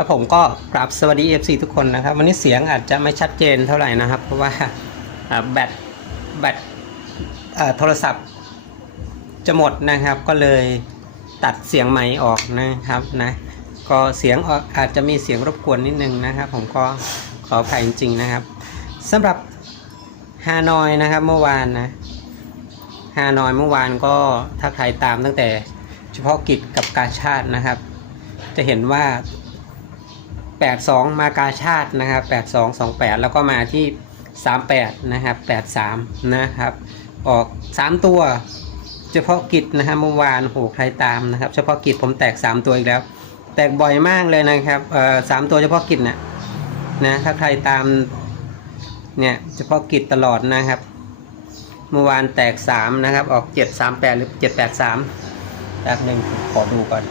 ครับผมก็กราบสวัสดี FC ทุกคนนะครับ วันนี้เสียงอาจจะไม่ชัดเจนเท่าไหร่นะครับ เพราะว่าแบตแบตโทรศัพท์จะหมดนะครับ ก็เลยตัดเสียงใหม่ออกนะครับนะก็เสียงออกอาจจะมีเสียงรบกวนนิดนึงนะครับ ผมก็ขออภัยจริงๆนะครับสำหรับฮานอยนะครับเมื่อวานนะฮานอยเมื่อวานก็ถ้าใครตามตั้งแต่เฉพาะกิจกับการชาตินะครับ จะเห็นว่า 82 มากาชาตินะครับ 8228 แล้วก็มาที่ 38 นะครับ 83 นะครับ ออก 3 ตัว เฉพาะกิจนะฮะเมื่อวานโหใครตามนะครับ เฉพาะกิจผมแตก 3 ตัวอีกแล้ว แตกบ่อยมากเลยนะครับเอ่อสามตัวเฉพาะกิจนะนะถ้าใครตามเนี่ยเฉพาะกิจตลอดนะครับเมื่อวานแตก 3 นะครับ ออก 738 หรือ 783แป๊บหนึ่งขอดูก่อน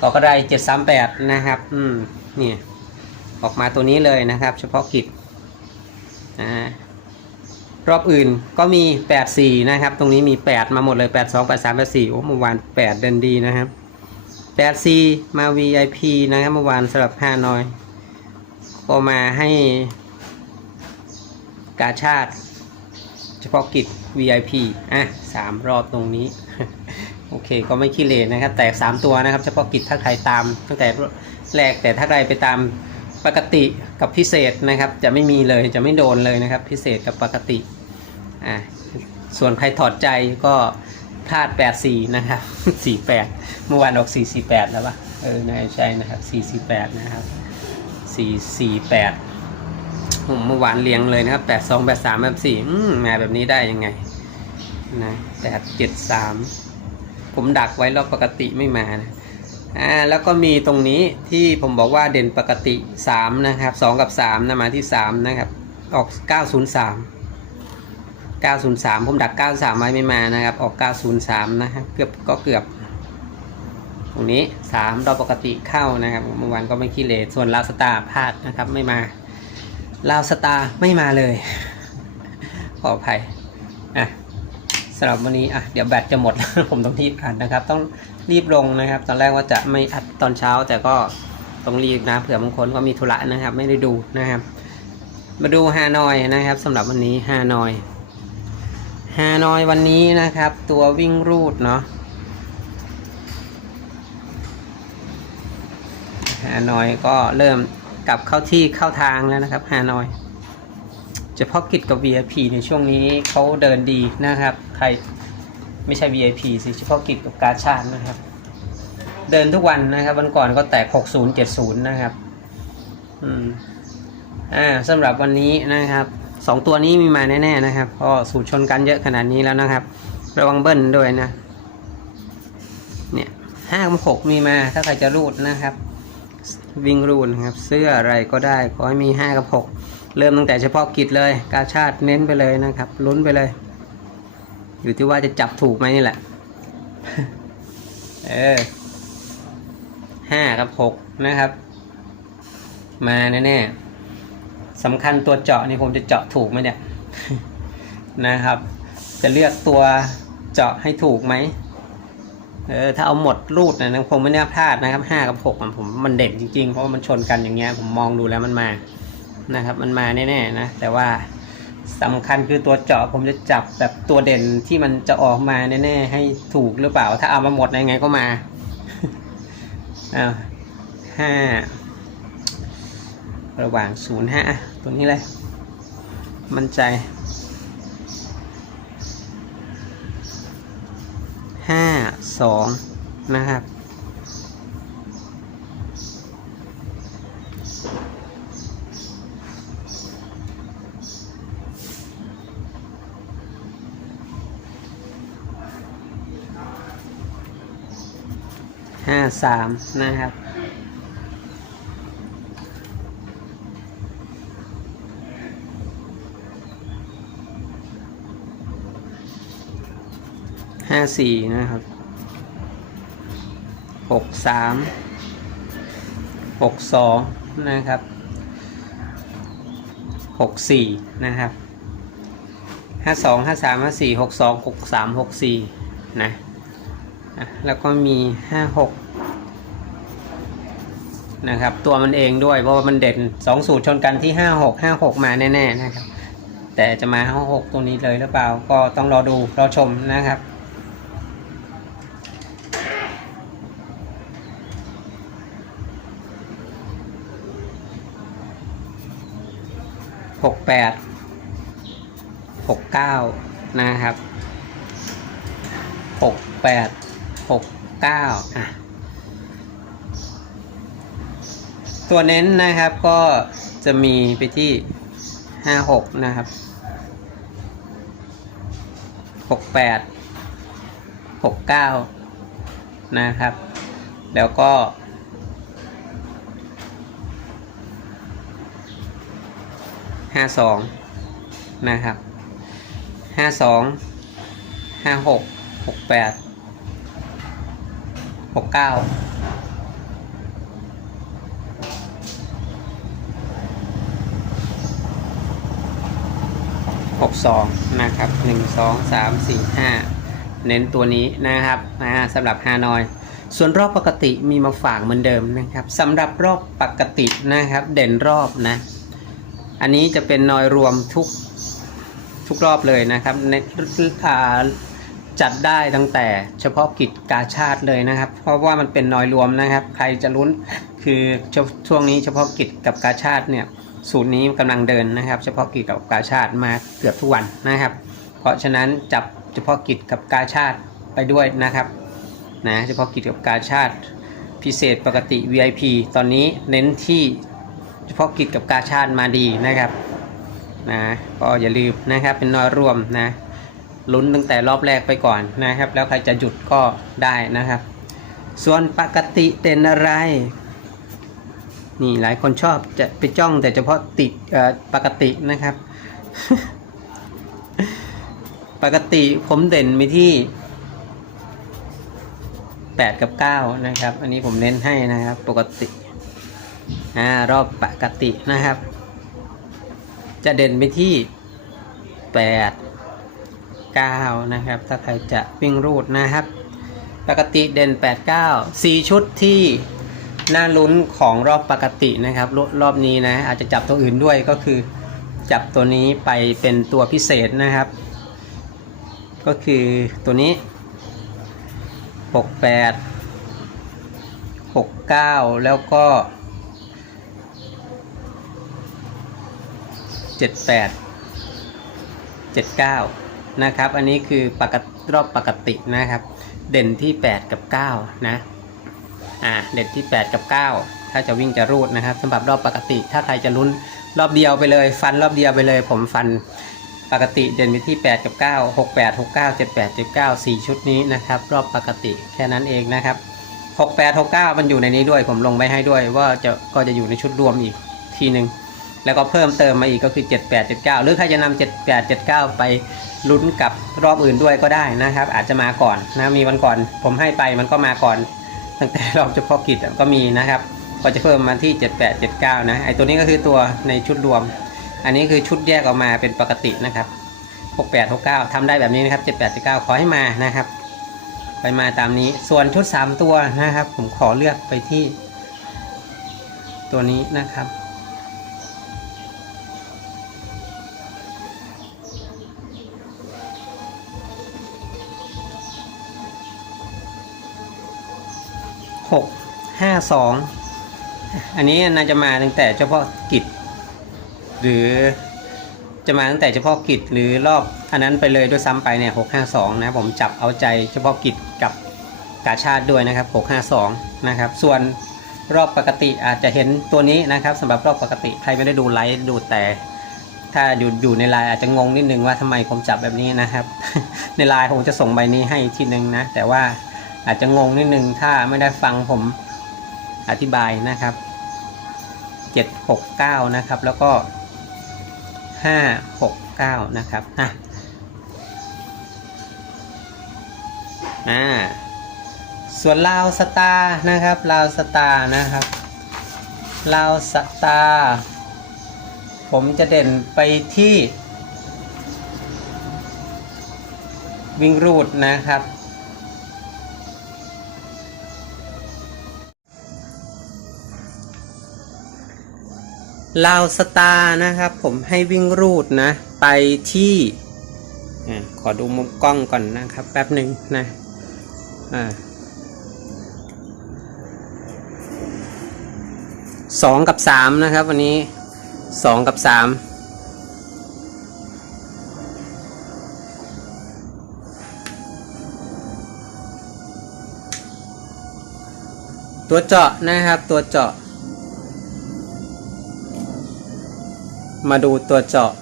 ออกก็ได้เจ็ดสามแปดนะครับ อืม นี่ ออกมาตัวนี้เลยนะครับ เฉพาะกิจอ่ารอบอื่นก็มีแปดสี่นะครับ ตรงนี้มีแปดมาหมดเลยแปดสองแปดสามแปดสี่โอ้เมื่อวานแปดเดินดีนะครับแปดสี่มา VIP นะครับเมื่อวานสำหรับห้าน้อย ก็มาให้กาชาติ เฉพาะกิจ VIP อะสามรอบตรงนี้ โอเค ก็ไม่ขี้เลนนะครับ แตก 3 ตัวนะครับ เฉพาะกิจถ้าใครตามตั้งแต่แรกแต่ถ้าใครไปตาม ปกติกับพิเศษนะครับ จะไม่มีเลยจะไม่โดนเลยนะครับ พิเศษกับปกติอ่าส่วนใครถอดใจก็พลาด 84 นะครับ 48 เมื่อวานออก 448 แล้วปะเออนาจะใช่นะครับ 448 นะครับ 448ผมเมื่อวานเรียงเลยนะครับ 82 83 84อืมมาแบบนี้ได้ยังไงนะ873 ผมดักไว้รอบปกติไม่มานะ อ่าแล้วก็มีตรงนี้ที่ผมบอกว่าเด่นปกติ 3 นะครับ 2 กับ3นะมาที่ 3 นะครับ ออก 903 903 ผมดัก 93 ไว้ไม่มานะครับ ออก 903 นะครับ เกือบก็เกือบ ตรงนี้3รอปกติเข้านะครับ เมื่อวานก็ไม่ขี้เลส่วนลาวสตาร์พลาดนะครับไม่มาลาวสตาร์ไม่มาเลย ขออภัยอะ สำหรับวันนี้อะเดี๋ยวแบตจะหมด ผมต้องรีบอัดนะครับ ต้องรีบลงนะครับ ตอนแรกว่าจะไม่อัดตอนเช้า แต่ก็ต้องรีบนะเผื่อบางคนก็มีธุระนะครับ ไม่ได้ดูนะครับ มาดูฮานอยนะครับสำหรับวันนี้ฮานอยฮานอยวันนี้นะครับ ตัววิ่งรูดเนาะฮานอยก็เริ่มกลับเข้าที่เข้าทางแล้วนะครับฮานอย เฉพาะกิจกับ VIP ในช่วงนี้เขาเดินดีนะครับ ใครไม่ใช่ VIP สิเฉพาะกิจกับกาชาตินะครับ เดินทุกวันนะครับ วันก่อนก็แตก 60 70 นะครับ อืม อ่าสำหรับวันนี้นะครับสองตัวนี้มีมาแน่ๆนะครับเพราะสูตรชนกันเยอะขนาดนี้แล้วนะครับ ระวังเบิ้ลด้วยนะ เนี่ยห้ากับหกมีมาถ้าใครจะรูดนะครับ วิ่งรูดนะครับ เสื้ออะไรก็ได้ขอให้มีห้ากับหก เริ่มตั้งแต่เฉพาะกิจเลยกาชาติเน้นไปเลยนะครับ ลุ้นไปเลย อยู่ที่ว่าจะจับถูกไหมนี่แหละ เออห้ากับหกนะครับ มาแน่ๆสำคัญตัวเจาะนี่ผมจะเจาะถูกไหมเนี่ยนะครับ จะเลือกตัวเจาะให้ถูกไหมเออถ้าเอาหมดรูดนะคงไม่น่าพลาดนะครับห้ากับหกผมมันเด่นจริงๆ เพราะว่ามันชนกันอย่างเงี้ยผมมองดูแล้วมันมา นะครับ มันมาแน่ๆนะ แต่ว่าสำคัญคือตัวเจาะผมจะจับแบบตัวเด่นที่มันจะออกมาแน่ๆให้ถูกหรือเปล่า ถ้าเอามาหมดยังไงก็มาอ้าวห้าระหว่างศูนย์ห้าตัวนี้เลยมั่นใจห้าสองนะครับ ห้าสามนะครับ ห้าสี่นะครับ หกสาม หกสองนะครับ หกสี่นะครับห้าสองห้าสามห้าสี่หกสองหกสามหกสี่นะ แล้วก็มีห้าหกนะครับ ตัวมันเองด้วยเพราะว่ามันเด่นสองสูตรชนกันที่ห้าหกห้าหกมาแน่ๆนะครับ แต่จะมาห้าหกตัวนี้เลยหรือเปล่าก็ต้องรอดูรอชมนะครับหกแปดหกเก้านะครับหกแปด หกเก้าอะตัวเน้นนะครับก็จะมีไปที่ห้าหกนะครับหกแปดหกเก้านะครับ แล้วก็ห้าสองนะครับห้าสองห้าหกหกแปด หกเก้าหกสองนะครับหนึ่งสองสามสี่ห้าเน้นตัวนี้นะครับนะสำหรับฮานอย ส่วนรอบปกติมีมาฝากเหมือนเดิมนะครับสำหรับรอบปกตินะครับ เด่นรอบนะ อันนี้จะเป็นนอยรวมทุกทุกรอบเลยนะครับในอ่า จัดได้ตั้งแต่เฉพาะกิจกาชาติเลยนะครับ เพราะว่ามันเป็นนอยรวมนะครับ ใครจะลุ้นคือช่วงนี้เฉพาะกิจกับกาชาติเนี่ยสูตรนี้กำลังเดินนะครับ เฉพาะกิจกับกาชาติมาเกือบทุกวันนะครับ เพราะฉะนั้นจับเฉพาะกิจกับกาชาติไปด้วยนะครับนะเฉพาะกิจกับกาชาติพิเศษปกติ VIP ตอนนี้เน้นที่เฉพาะกิจกับกาชาติมาดีนะครับนะก็อย่าลืมนะครับเป็นน้อยรวมนะ ลุ้นตั้งแต่รอบแรกไปก่อนนะครับ แล้วใครจะหยุดก็ได้นะครับ ส่วนปกติเด่นอะไร นี่หลายคนชอบจะไปจ้องแต่เฉพาะติดปกตินะครับ ปกติผมเด่นไปที่ 8 กับ 9 นะครับ อันนี้ผมเน้นให้นะครับ ปกติอ่ารอบปกตินะครับ จะเด่นไปที่ 8 9 นะครับ ถ้าใครจะวิ่งรูดนะครับ ปกติเด่น 8 9 4 ชุดที่น่าลุ้นของรอบปกตินะครับรรอบนี้นะ อาจจะจับตัวอื่นด้วยก็คือจับตัวนี้ไปเป็นตัวพิเศษนะครับ ก็คือตัวนี้ 68 69 แล้วก็ 78 79 นะครับ อันนี้คือปกติรอบปกตินะครับ เด่นที่ 8 กับ 9 นะ อ่า เด่นที่ 8 กับ 9 ถ้าจะวิ่งจะรูดนะครับสำหรับรอบปกติ ถ้าใครจะลุ้นรอบเดียวไปเลย ฟันรอบเดียวไปเลย ผมฟันปกติเด่นไปที่ 8 กับ 9 68 69 78 79 4 ชุดนี้นะครับ รอบปกติแค่นั้นเองนะครับ 68 69 มันอยู่ในนี้ด้วย ผมลงไปให้ด้วยว่าจะก็จะอยู่ในชุดรวมอีกทีหนึ่งแล้วก็เพิ่มเติมมาอีกก็คือ 78 79 หรือใครจะนำ78 79 ไป ลุ้นกับรอบอื่นด้วยก็ได้นะครับ อาจจะมาก่อนนะมีวันก่อนผมให้ไปมันก็มาก่อน ตั้งแต่รอบเฉพาะกิจก็มีนะครับ ก็จะเพิ่มมาที่ 78 79 นะไอตัวนี้ก็คือตัวในชุดรวม อันนี้คือชุดแยกออกมาเป็นปกตินะครับ 68 69ทำได้แบบนี้นะครับ 78 79 ขอให้มานะครับ ไปมาตามนี้ส่วนชุด 3 ตัวนะครับ ผมขอเลือกไปที่ ตัวนี้นะครับ หกห้าสองอันนี้น่าจะมาตั้งแต่เฉพาะกิจ หรือจะมาตั้งแต่เฉพาะกิจหรือรอบอันนั้นไปเลยด้วยซ้ำไปเนี่ยหกห้าสองนะผมจับเอาใจเฉพาะกิจกับกาชาติด้วยนะครับหกห้าสองนะครับ ส่วนรอบปกติอาจจะเห็นตัวนี้นะครับสำหรับรอบปกติใครไม่ได้ดูไลฟ์ดูแต่ถ้าอยู่อยู่ในไลน์อาจจะงงนิดนึงว่าทำไมผมจับแบบนี้นะครับ ในไลน์ผมจะส่งใบนี้ให้ทีนึงนะ แต่ว่า อาจจะงงนิดนึงถ้าไม่ได้ฟังผมอธิบายนะครับ 769 นะครับ แล้วก็ 569 นะครับอะอ่าส่วนลาวสตาร์นะครับลาวสตาร์นะครับลาวสตาร์ผมจะเด่นไปที่วิ่งรูดนะครับ ลาวสตาร์นะครับ ผมให้วิ่งรูดนะ ไปที่ขอดูมุมกล้องก่อนนะครับ แป๊บหนึ่งนะอ่าสองกับสามนะครับ วันนี้สองกับสามตัวเจาะนะครับตัวเจาะ มาดูตัวเจาะ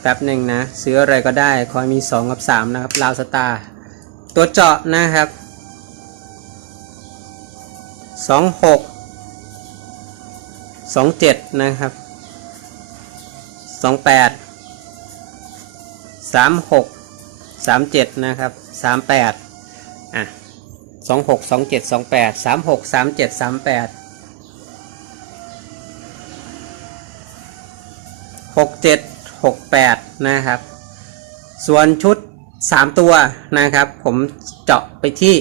แป๊บหนึ่งนะ ซื้ออะไรก็ได้ คอยมี 2 กับ 3 นะครับลาวสตาตัวเจาะนะครับ 26 27 นะครับ 28 36 37 นะครับ 38 อะ 26 27 28 36 37 38 67 68 นะครับ ส่วนชุด 3 ตัวนะครับ ผมเจาะไปที่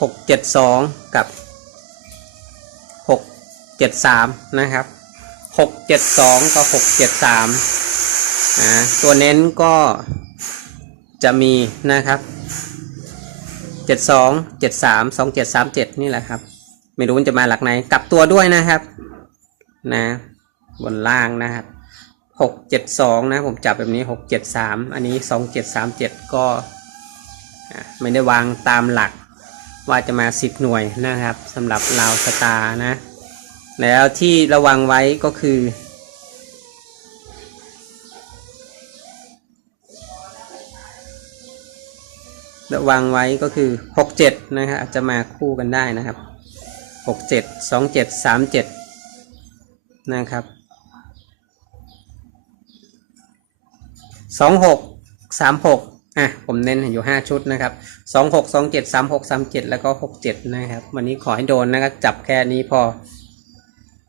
672 กับ 673 นะครับ 672 กับ 673 นะ ตัวเน้นก็จะมีนะครับ 72 73 2737 นี่แหละครับ ไม่รู้มันจะมาหลักไหน กลับตัวด้วยนะครับ นะ บนล่างนะครับหกเจ็ดสองนะ ผมจับแบบนี้หกเจ็ดสามอันนี้สองเจ็ดสามเจ็ดก็ไม่ได้วางตามหลักว่าจะมาสิบหน่วยนะครับสำหรับลาวสตาร์นะ แล้วที่ระวังไว้ก็คือระวังไว้ก็คือหกเจ็ดนะครับอาจจะมาคู่กันได้นะครับ หกเจ็ดสองเจ็ดสามเจ็ดนะครับสองหกสามหกอะผมเน้นอยู่ห้าชุดนะครับสองหกสองเจ็ดสามหกสามเจ็ดแล้วก็หกเจ็ดนะครับ วันนี้ขอให้โดนนะครับ จับแค่นี้พอ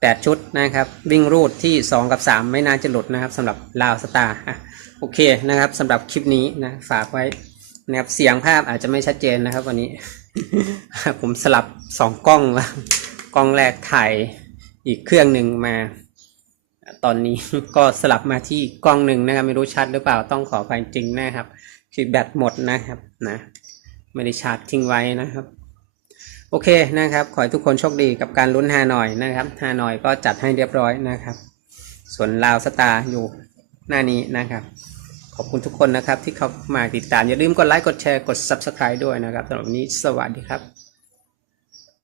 แปดชุดนะครับ วิ่งรูดที่สองกับสามไม่น่าจะหลุดนะครับสำหรับลาวสตาร์อะโอเคนะครับสำหรับคลิปนี้นะฝากไว้นะครับเสียงภาพอาจจะไม่ชัดเจนนะครับวันนี้ ผมสลับสองกล้องแล้วกล้องแรกถ่ายอีกเครื่องหนึ่งมา ตอนนี้ก็สลับมาที่กล้องหนึ่งนะครับ ไม่รู้ชัดหรือเปล่าต้องขออภัยจริงนะครับ คือแบตหมดนะครับนะไม่ได้ชาร์จทิ้งไว้นะครับ โอเคนะครับ ขอให้ทุกคนโชคดีกับการลุ้นฮานอยนะครับฮานอยก็จัดให้เรียบร้อยนะครับ ส่วนลาวสตาร์อยู่หน้านี้นะครับ ขอบคุณทุกคนนะครับที่เข้ามาติดตาม อย่าลืมกดไลค์กดแชร์กด Subscribe ด้วยนะครับสำหรับวันนี้สวัสดีครับ